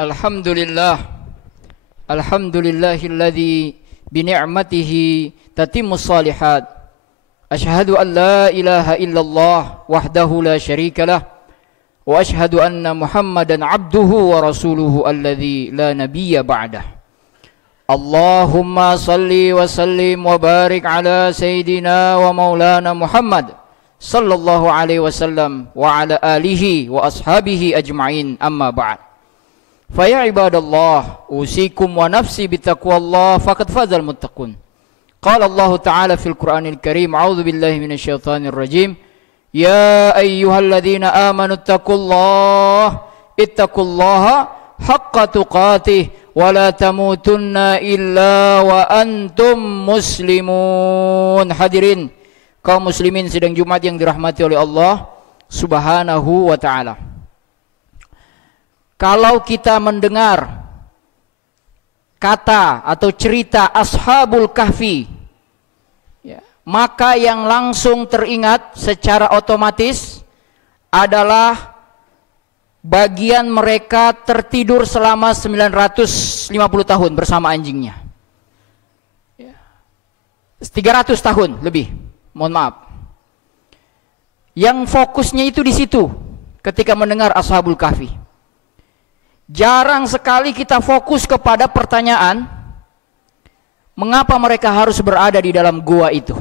Alhamdulillah. Alhamdulillahilladzi bini'matihi tatimmus shalihat. Asyhadu an la ilaha illallah wahdahu la syarika lah. Wa asyhadu anna Muhammadan abduhu wa rasuluhu alladzi la nabiyya ba'dah. Allahumma salli wa sallim wa barik ala sayyidina wa maulana Muhammad sallallahu alaihi wasallam wa ala alihi wa ashabihi ajma'in, amma ba'd. Fa ya ibadallah, usikum wa nafsi bitaqwallah faqad fazal muttaqun. Qala Allah Ta'ala fil Qur'anil Karim, a'udzu billahi minasyaitonir rajim. Ya ayyuhalladzina amanu ittaqullaha haqqa tuqatih wa la tamutunna illa wa antum muslimun. Hadirin kaum muslimin sidang Jumat yang dirahmati oleh Allah Subhanahu wa Ta'ala. Kalau kita mendengar kata atau cerita Ashabul Kahfi, ya, maka yang langsung teringat secara otomatis adalah bagian mereka tertidur selama 950 tahun bersama anjingnya. 300 tahun lebih, mohon maaf. Yang fokusnya itu di situ ketika mendengar Ashabul Kahfi. Jarang sekali kita fokus kepada pertanyaan, mengapa mereka harus berada di dalam gua itu.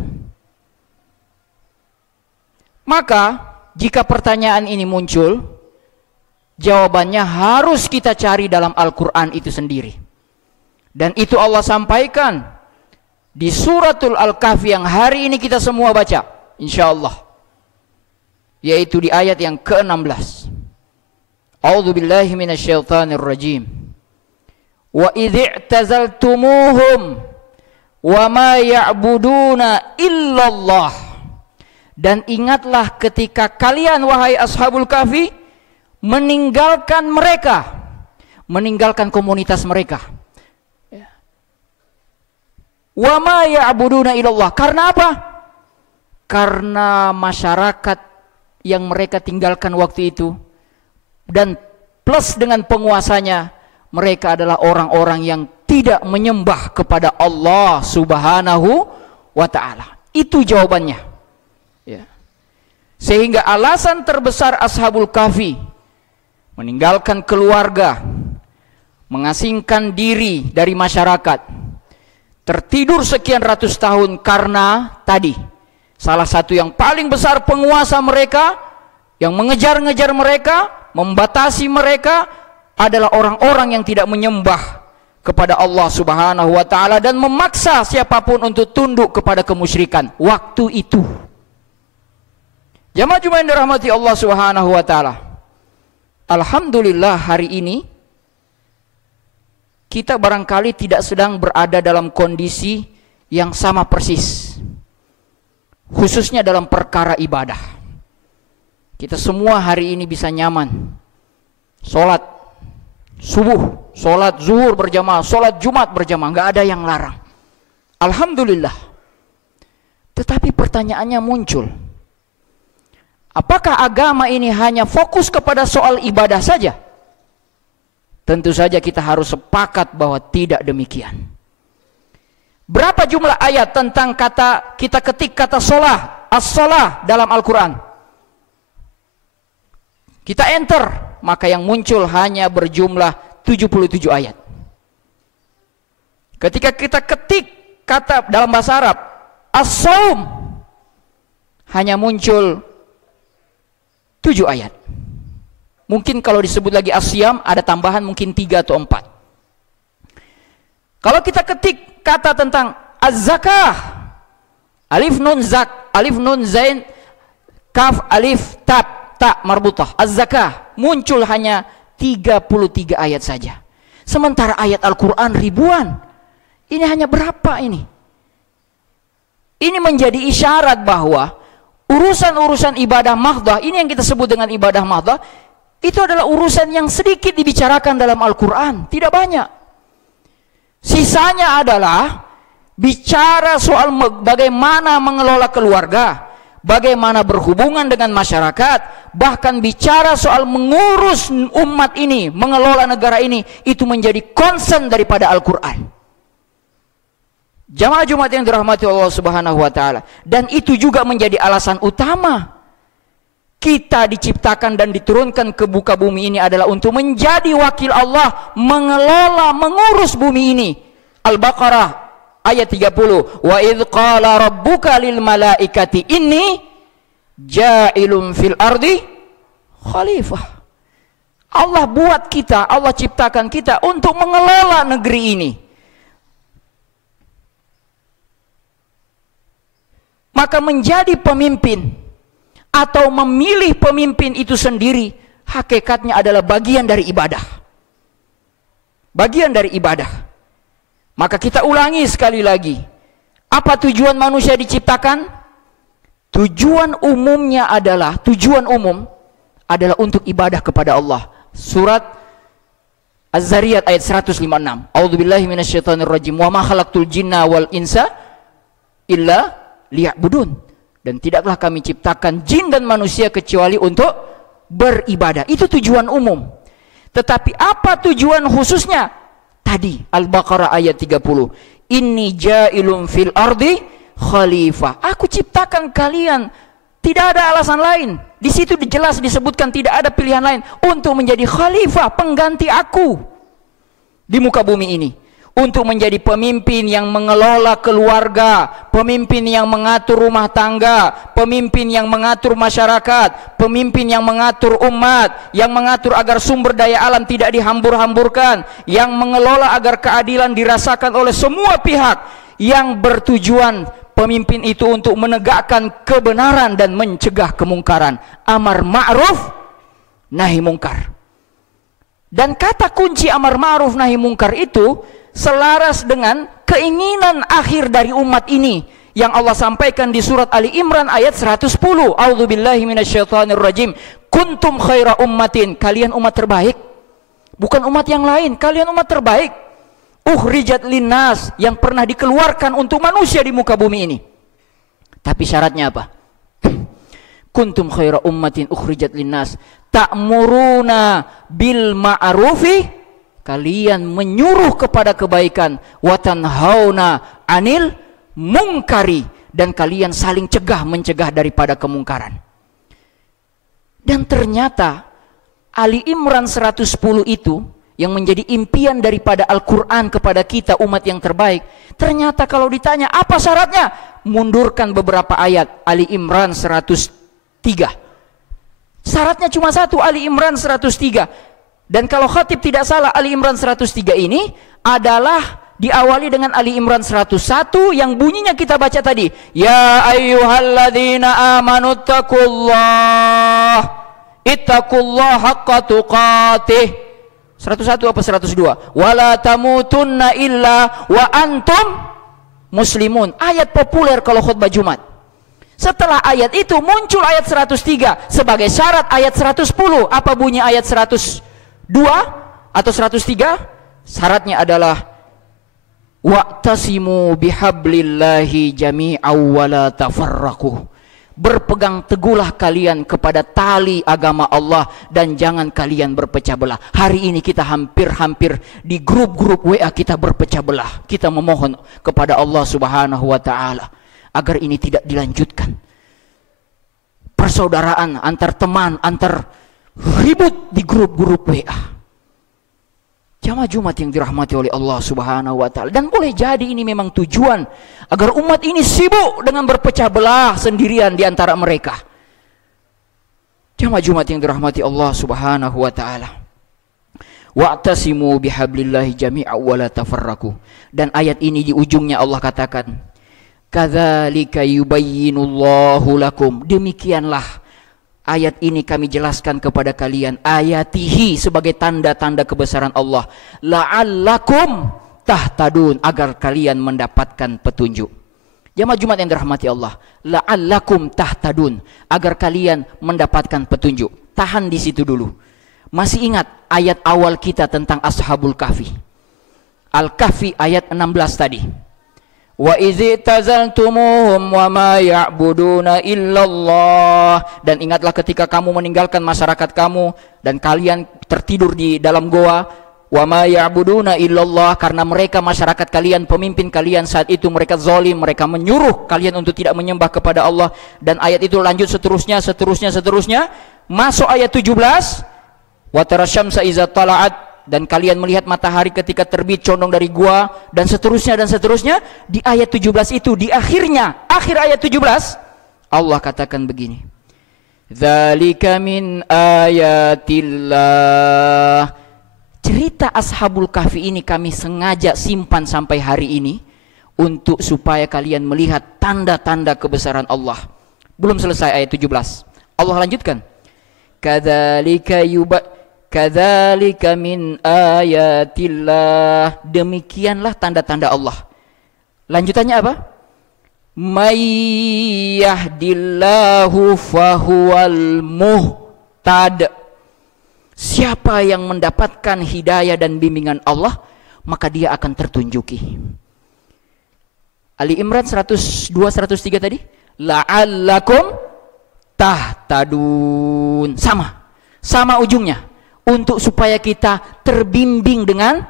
Maka, jika pertanyaan ini muncul, jawabannya harus kita cari dalam Al-Quran itu sendiri. Dan itu Allah sampaikan di suratul Al-Kahfi yang hari ini kita semua baca, insyaallah, yaitu di ayat yang ke-16. A'udzu billahi minasyaitonir rajim. Wa idh i'tazaltumuhum wa ma ya'buduna illallah. Dan ingatlah ketika kalian wahai Ashabul Kahfi meninggalkan mereka, meninggalkan komunitas mereka. Wa ma ya'buduna illallah. Karena apa? Karena masyarakat yang mereka tinggalkan waktu itu dan plus dengan penguasanya, mereka adalah orang-orang yang tidak menyembah kepada Allah Subhanahu wa Ta'ala. Itu jawabannya, ya. Sehingga alasan terbesar Ashabul Kahfi meninggalkan keluarga, mengasingkan diri dari masyarakat, tertidur sekian ratus tahun, karena tadi salah satu yang paling besar penguasa mereka yang mengejar-ngejar mereka, membatasi mereka adalah orang-orang yang tidak menyembah kepada Allah Subhanahu wa Ta'ala dan memaksa siapapun untuk tunduk kepada kemusyrikan waktu itu. Jamaah Jumat yang dirahmati Allah Subhanahu wa Ta'ala, alhamdulillah hari ini kita barangkali tidak sedang berada dalam kondisi yang sama persis, khususnya dalam perkara ibadah. Kita semua hari ini bisa nyaman sholat subuh, sholat zuhur berjamaah, sholat Jumat berjamaah, nggak ada yang larang. Alhamdulillah. Tetapi pertanyaannya muncul, apakah agama ini hanya fokus kepada soal ibadah saja? Tentu saja kita harus sepakat bahwa tidak demikian. Berapa jumlah ayat tentang kata kita ketik kata sholah, as-sholah dalam Al-Quran? Kita enter, maka yang muncul hanya berjumlah 77 ayat. Ketika kita ketik kata dalam bahasa Arab as-saum, hanya muncul 7 ayat. Mungkin kalau disebut lagi as-siyam ada tambahan mungkin 3 atau 4. Kalau kita ketik kata tentang az-zakah, alif nun zak, alif nun zain, kaf alif tab, tak marbutah, az-zakah, muncul hanya 33 ayat saja. Sementara ayat Al-Quran ribuan. Ini hanya berapa ini? Ini menjadi isyarat bahwa urusan-urusan ibadah mahdah, ini yang kita sebut dengan ibadah mahdah, itu adalah urusan yang sedikit dibicarakan dalam Al-Quran, tidak banyak. Sisanya adalah bicara soal bagaimana mengelola keluarga, bagaimana berhubungan dengan masyarakat, bahkan bicara soal mengurus umat ini, mengelola negara ini, itu menjadi concern daripada Al-Quran. Jamaah Jumat yang dirahmati Allah Subhanahu wa taala. Dan itu juga menjadi alasan utama kita diciptakan dan diturunkan ke muka bumi ini adalah untuk menjadi wakil Allah, mengelola, mengurus bumi ini. Al-Baqarah ayat 30. Wa idz qala rabbuka lil malaikati inni ja'ilun fil ardi khalifah. Allah buat kita, Allah ciptakan kita untuk mengelola negeri ini. Maka menjadi pemimpin atau memilih pemimpin itu sendiri hakikatnya adalah bagian dari ibadah. Bagian dari ibadah. Maka kita ulangi sekali lagi. Apa tujuan manusia diciptakan? Tujuan umum adalah untuk ibadah kepada Allah. Surat Az-Zariyat ayat 156. A'udzubillahi minasyaitonirrajim. Wa ma khalaqtul jinna wal insa illa liya'budun. Dan tidaklah kami ciptakan jin dan manusia kecuali untuk beribadah. Itu tujuan umum. Tetapi apa tujuan khususnya? Tadi Al-Baqarah ayat 30. Inni ja'ilun fil ardi khalifah. Aku ciptakan kalian, tidak ada alasan lain. Di situ jelas disebutkan tidak ada pilihan lain untuk menjadi khalifah, pengganti aku di muka bumi ini. Untuk menjadi pemimpin yang mengelola keluarga, pemimpin yang mengatur rumah tangga, pemimpin yang mengatur masyarakat, pemimpin yang mengatur umat, yang mengatur agar sumber daya alam tidak dihambur-hamburkan, yang mengelola agar keadilan dirasakan oleh semua pihak, yang bertujuan pemimpin itu untuk menegakkan kebenaran dan mencegah kemungkaran, amar ma'ruf nahi mungkar. Dan kata kunci amar ma'ruf nahi mungkar itu selaras dengan keinginan akhir dari umat ini yang Allah sampaikan di surat Ali Imran ayat 110. A'udzubillahi minasyaitonirrajim. Kuntum khaira ummatin, kalian umat terbaik. Bukan umat yang lain, kalian umat terbaik. Ukhrijat linnas, yang pernah dikeluarkan untuk manusia di muka bumi ini. Tapi syaratnya apa? Kuntum khaira ummatin ukhrijat linnas ta'muruna bil ma'rufi, kalian menyuruh kepada kebaikan, wa tanhauna 'anil mungkari, dan kalian saling mencegah daripada kemungkaran. Dan ternyata Ali Imran 110 itu yang menjadi impian daripada Al-Quran kepada kita umat yang terbaik. Ternyata kalau ditanya apa syaratnya, mundurkan beberapa ayat. Ali Imran 103. Syaratnya cuma satu, Ali Imran 103. Dan kalau khatib tidak salah, Ali Imran 103 ini adalah diawali dengan Ali Imran 101 yang bunyinya kita baca tadi. Ya ayyuhalladzina amanu ittaqullaha haqqa tuqatih. 101 apa 102? Wala tamutunna illa wa antum muslimun. Ayat populer kalau khutbah Jumat. Setelah ayat itu muncul ayat 103 sebagai syarat ayat 110. Apa bunyi ayat 102 atau 103? Syaratnya adalah wa'tasimu bihablillahi jami'aw wa la tafarraqu. Berpegang teguhlah kalian kepada tali agama Allah dan jangan kalian berpecah belah. Hari ini kita hampir-hampir di grup-grup WA kita berpecah belah. Kita memohon kepada Allah Subhanahu wa taala agar ini tidak dilanjutkan. Persaudaraan antar teman, antar ribut di grup-grup WA. Jamaah Jumat yang dirahmati oleh Allah Subhanahu wa taala. Dan boleh jadi ini memang tujuan agar umat ini sibuk dengan berpecah belah sendirian di antara mereka. Jamaah Jumat yang dirahmati Allah Subhanahu wa taala. Wa'tasimu bihablillahi jami'a wa la tafarraqu. Dan ayat ini di ujungnya Allah katakan, kadzalika yubayyinullahu lakum. Demikianlah ayat ini kami jelaskan kepada kalian, ayatihi sebagai tanda-tanda kebesaran Allah, la'allakum tahtadun, agar kalian mendapatkan petunjuk. Jamaah Jumat yang dirahmati Allah, la'allakum tahtadun, agar kalian mendapatkan petunjuk. Tahan di situ dulu. Masih ingat ayat awal kita tentang Ashabul Kahfi? Al-Kahfi ayat 16 tadi. Wa idzi tazaltumuhum wa ma ya'buduna illallah. Dan ingatlah ketika kamu meninggalkan masyarakat kamu dan kalian tertidur di dalam goa, wa ma ya'buduna illallah, karena mereka masyarakat kalian, pemimpin kalian saat itu mereka zalim, mereka menyuruh kalian untuk tidak menyembah kepada Allah. Dan ayat itu lanjut seterusnya. Masuk ayat 17, wa tarasyamsa iza tala'at, dan kalian melihat matahari ketika terbit condong dari gua, dan seterusnya. Di ayat 17 itu, di akhir ayat 17, Allah katakan begini, dzalika min ayatillah. Cerita Ashabul Kahfi ini kami sengaja simpan sampai hari ini untuk supaya kalian melihat tanda-tanda kebesaran Allah. Belum selesai ayat 17, Allah lanjutkan, kadzalika min ayatillah, demikianlah tanda-tanda Allah. Lanjutannya apa? May yahdillahu fahuwal muhtad. Siapa yang mendapatkan hidayah dan bimbingan Allah, maka dia akan tertunjuki. Ali Imran 102 103 tadi, la'allakum tahtadun. Sama ujungnya. Untuk supaya kita terbimbing dengan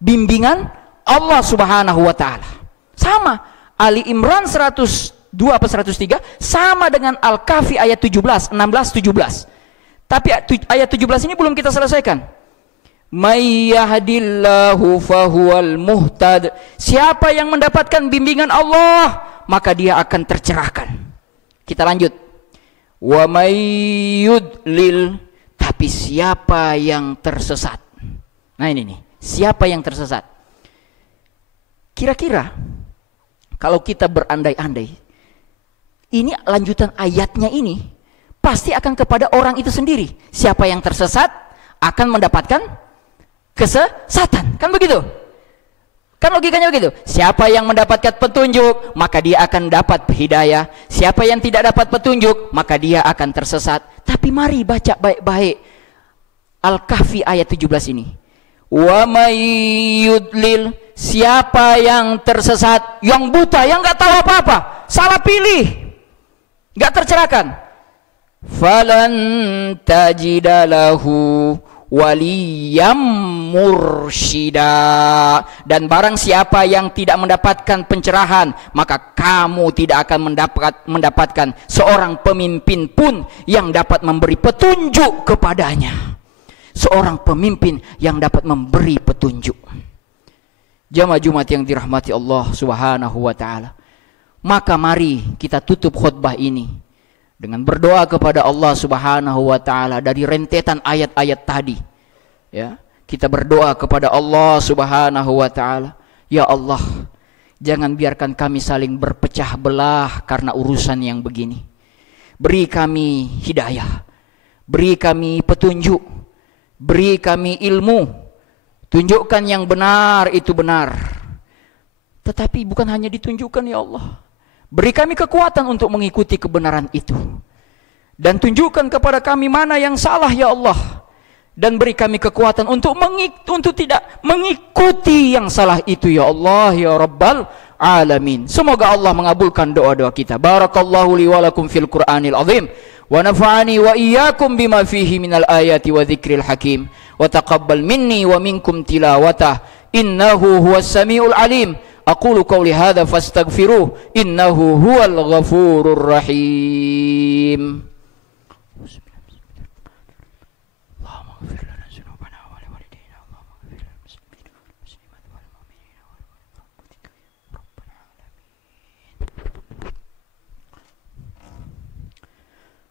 bimbingan Allah Subhanahu wa taala. Sama Ali Imran 102 apa 103 sama dengan Al-Kahfi ayat 17, 16, 17. Tapi ayat 17 ini belum kita selesaikan. May yahdillahu fahuwal muhtad. Siapa yang mendapatkan bimbingan Allah, maka dia akan tercerahkan. Kita lanjut. Wa may yudlil, tapi siapa yang tersesat? Nah ini nih, siapa yang tersesat? Kira-kira kalau kita berandai-andai, ini lanjutan ayatnya ini pasti akan kepada orang itu sendiri. Siapa yang tersesat akan mendapatkan kesesatan, kan begitu? Kan logikanya begitu. Siapa yang mendapatkan petunjuk, maka dia akan dapat hidayah. Siapa yang tidak dapat petunjuk, maka dia akan tersesat. Tapi mari baca baik-baik Al-Kahfi ayat 17 ini. Wa may yudlil, siapa yang tersesat, yang buta, yang nggak tahu apa-apa, salah pilih, nggak tercerahkan. Falan tajida lahu waliyam mursyida, dan barang siapa yang tidak mendapatkan pencerahan, maka kamu tidak akan mendapatkan seorang pemimpin pun yang dapat memberi petunjuk kepadanya. Seorang pemimpin yang dapat memberi petunjuk. Jamaah Jumat yang dirahmati Allah Subhanahu wa taala, maka mari kita tutup khutbah ini dengan berdoa kepada Allah Subhanahu wa taala dari rentetan ayat-ayat tadi. Ya, kita berdoa kepada Allah Subhanahu wa taala, ya Allah, jangan biarkan kami saling berpecah belah karena urusan yang begini. Beri kami hidayah, beri kami petunjuk, beri kami ilmu, tunjukkan yang benar itu benar. Tetapi bukan hanya ditunjukkan, ya Allah, beri kami kekuatan untuk mengikuti kebenaran itu. Dan tunjukkan kepada kami mana yang salah, ya Allah. Dan beri kami kekuatan untuk tidak mengikuti yang salah itu, ya Allah, ya Rabbal Alamin. Semoga Allah mengabulkan doa-doa kita. Barakallahu li wa lakum fil Qur'anil azim. Wa nafa'ani wa iyyakum bima fihi minal ayati wa dzikril hakim. Wa taqabbal minni wa minkum tilawatah. Innahu huwas samiul alim. Aqulu qawli hadza fastaghfiruh, innahu huwal ghafurur rahim.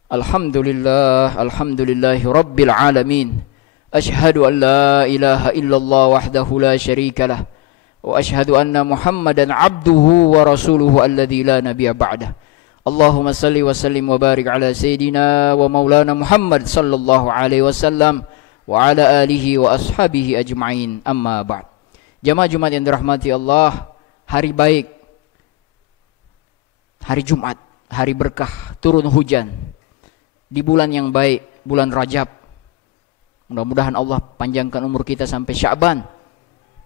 Alhamdulillah, alhamdulillahi rabbil alamin. Ashhadu an la ilaha illallah wahdahu la syarika lah. Wa ashhadu anna Muhammadan abduhu wa rasuluhu alladzi la nabiyya ba'dah. Allahumma salli wa sallim wa barik ala sayyidina wa maulana Muhammad sallallahu alaihi wasallam wa ala alihi wa ashabihi ajma'in. Amma ba'd. Jamaah Jumat yang dirahmati Allah, hari baik, hari Jumat, hari berkah, turun hujan di bulan yang baik, bulan Rajab. Mudah-mudahan Allah panjangkan umur kita sampai Sya'ban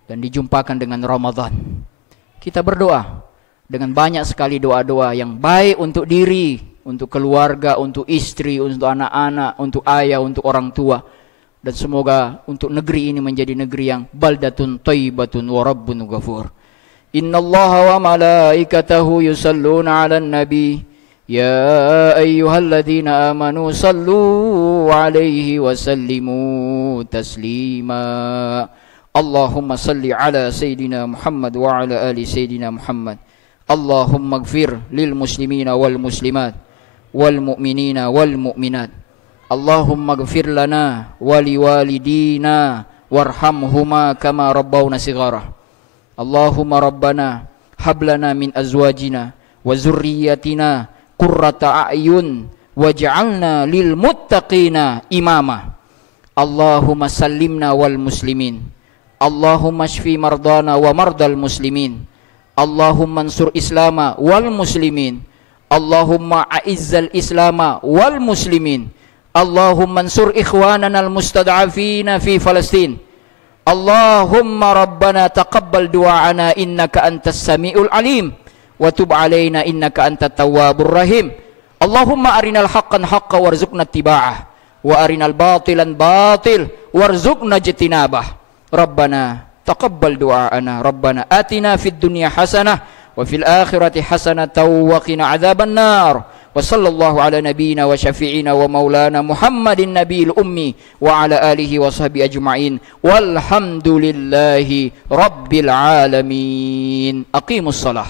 dan dijumpakan dengan Ramadan. Kita berdoa, dengan banyak sekali doa-doa yang baik untuk diri, untuk keluarga, untuk istri, untuk anak-anak, untuk ayah, untuk orang tua. Dan semoga untuk negeri ini menjadi negeri yang baldatun thayyibatun wa rabbun ghafur. Innallaha wa malaikatahu yusalluna 'alan nabi ya ayyuhalladzina amanu sallu 'alaihi wa sallimu taslima. Allahumma salli ala sayyidina Muhammad wa ala ali sayyidina Muhammad. Allahumma ighfir lil muslimina wal muslimat wal mu'minina wal mu'minat. Allahumma ighfir lana wa liwalidina warhamhuma kama rabbawna shighara. Allahumma rabbana hab lana min azwajina wa zurriyyatina qurrata a'yun waj'alna lil muttaqina imama. Allahumma sallimna wal muslimin. Allahumma shfi mardana wa mardal muslimin. Allahumma ansur islama wal muslimin. Allahumma a'izzal islama wal muslimin. Allahumma ansur ikhwanana al-mustad'afina fi Palestin. Allahumma rabbana taqabbal du'ana innaka antas sami'ul alim wa tub alaina innaka antat tawwabur rahim. Allahumma arinal haqqan haqqa warzuqna ittiba'ah wa arinal batilan batil warzuqna ijtinabah. Rabbana taqabbal du'ana. Rabbana atina fid dunya hasanah wa fil akhirati hasanatan wa qina adzaban nar. Wa sallallahu ala nabiyyina wa syafi'ina wa maulana Muhammadin nabiyil ummi wa ala alihi wa sahbihi ajma'in walhamdulillahi rabbil alamin. Aqimus salah.